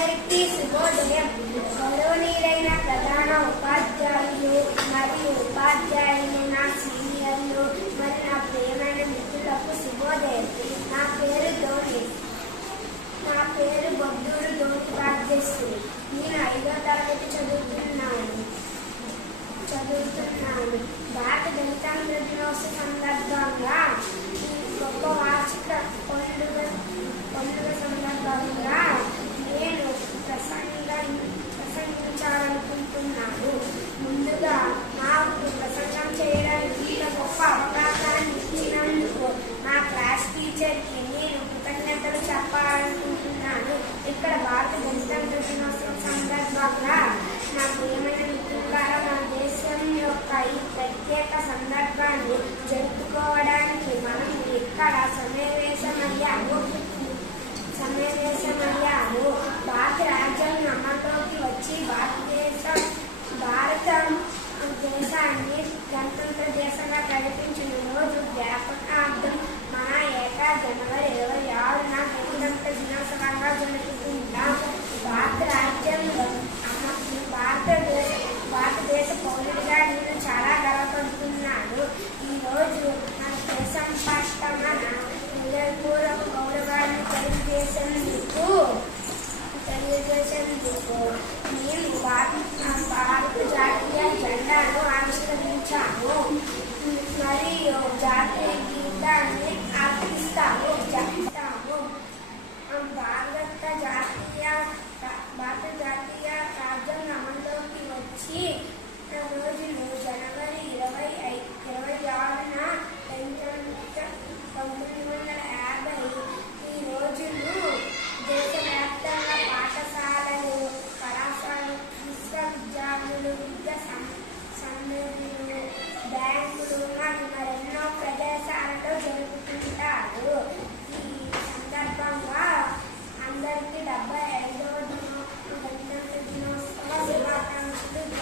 అందరికీ శుభోదయం గౌరవనీయులైన ప్రధాన ఉపాధ్యాయులు మరియు ఉపాధ్యాయులు నా సీనియర్లు మరి నా ప్రియమైన మిత్రులకు శుభోదయం నా పేరు ధోని నా పేరు ధోని నేను ఐదో తరగతి చదువుతున్నాను. చదువుతున్నాను. భారత సందర్భంగా నా ఏమైనా మిత్రులారా మన దేశం యొక్క ఈ ప్రత్యేక సందర్భాన్ని జరుపుకోవడానికి మనం ఇక్కడ సమావేశమయ్యాము? సమావేశమయ్యాము? భారత రాజ్యాంగం అమల్లోకి వచ్చి భారతదేశం Cậu trai. 네.